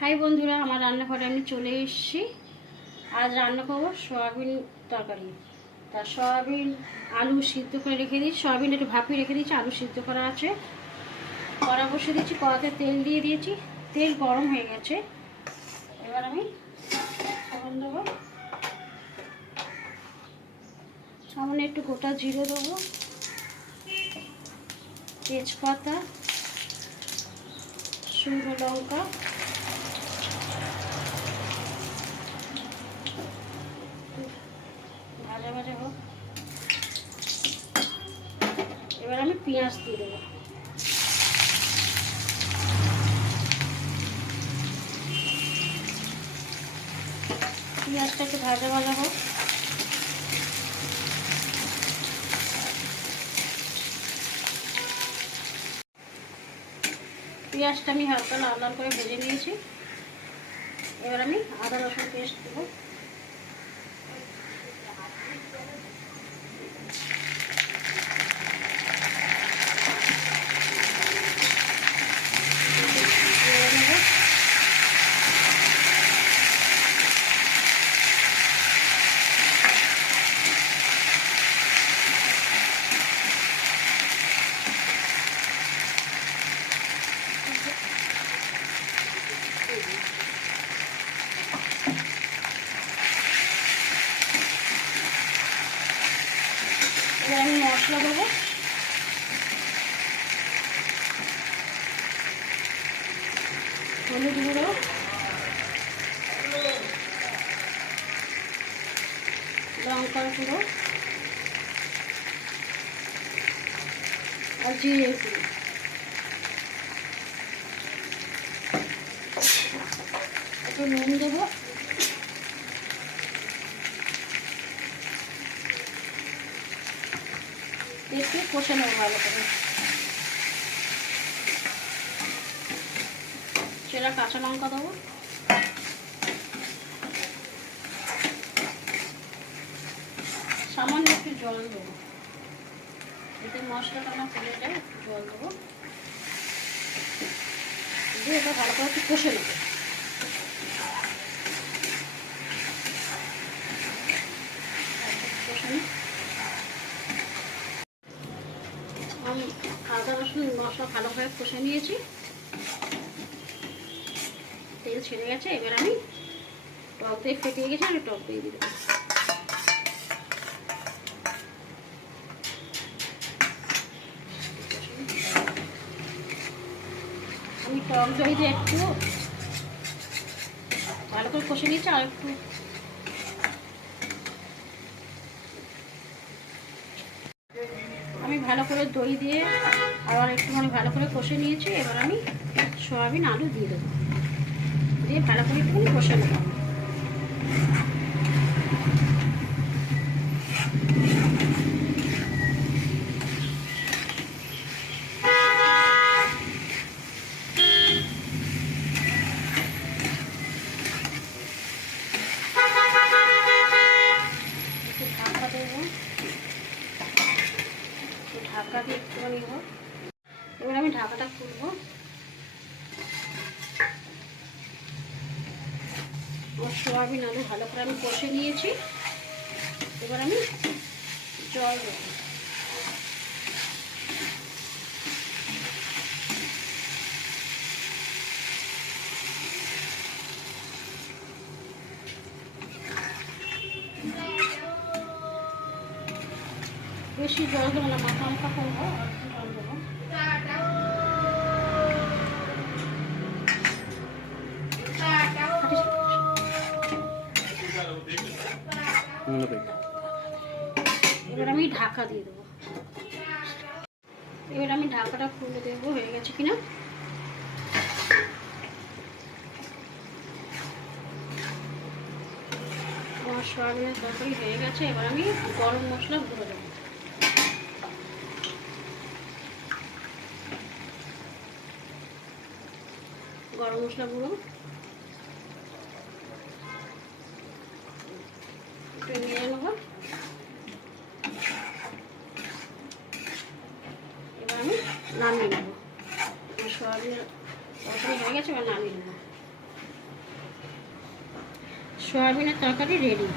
High বন্ধুরা, আমার রান্নাঘরে আমি চলে এসেছি। আজ রান্না করবো সয়াবিন তরকারি। তা সয়াবিন আলু সিদ্ধ করে রেখে দিয়েছি, সয়াবিন একটু ভাপিয়ে রেখে দিয়েছি, আলু সিদ্ধ করা আছে। কড়া বসিয়ে দিয়েছি, কড়াতে তেল দিয়ে দিয়েছি, তেল গরম হয়ে গেছে। এবার আমি ফোড়ন দেবো, সামনে একটু গোটা জিরে দেবো, তেজপাতা, শুকনো লঙ্কা, ভাজা ভাজা হোক। এবার আমি পেঁয়াজ দিয়ে দেবো, পেঁয়াজটা একটু ভাজা ভাজা হোক। পেঁয়াজটা আমি হালকা লাল লাল করে ভেজে নিয়েছি। এবার আমি আদা রসুন পেস্ট দেবো, এবার আমি মশলা দেবো, হলুদ গুঁড়ো, লঙ্কার গুঁড়ো আর জিরে গুঁড়ো। একটু নুন দেবো, একটু কষে নেবো ভালো করে। সেটা কাঁচা লঙ্কা দেবো, সামান্য একটু জল দেবো, এতে মশলাটা না ফেলে যায়, একটু জল দেবো দিয়ে এটা ভালো করে একটু কষে নেবো। আমি আদা রসুন মশলা ভালো করে কষে নিয়েছি, তেল ছেড়ে গেছে। এবার আমি টক দই ফেটিয়ে গেছি, আমি টক দই দিয়ে দেবো। আমি টক দই দিয়ে একটু ভালো করে কষে নিয়েছি, আর একটু আমি ভালো করে দই দিয়ে আবার একটুখানি ভালো করে কষে নিয়েছি। এবার আমি সয়াবিন আলু দিয়ে দেবো, দিয়ে ভালো করে একটুখানি কষে নেবো। ঢাকা দেবো, ঢাকা দিয়ে একটুখানি হোক। এবার আমি ঢাকাটা খুলবো। আমার সয়াবিন আলু ভালো করে আমি কষে নিয়েছি। এবার আমি জল দেবো, বেশি জল দেবো না, মাথা মাথা করবো, আর একটু জল দেবো। এবার আমি ঢাকা দিয়ে দেবো। এবার আমি ঢাকাটা খুলে দেবো, হয়ে গেছে কিনা। আমার সয়াবিনের তরকারি হয়ে গেছে। এবার আমি গরম মশলা গুঁড়ো দেবো, গরম মশলা গুঁড়ো একটু নিয়ে নেবো। এবার আমি নামিয়ে নেবো, সয়াবিনের তরকারি হয়ে গেছে, এবার নামিয়ে নেবো। সয়াবিনের তরকারি রেডি।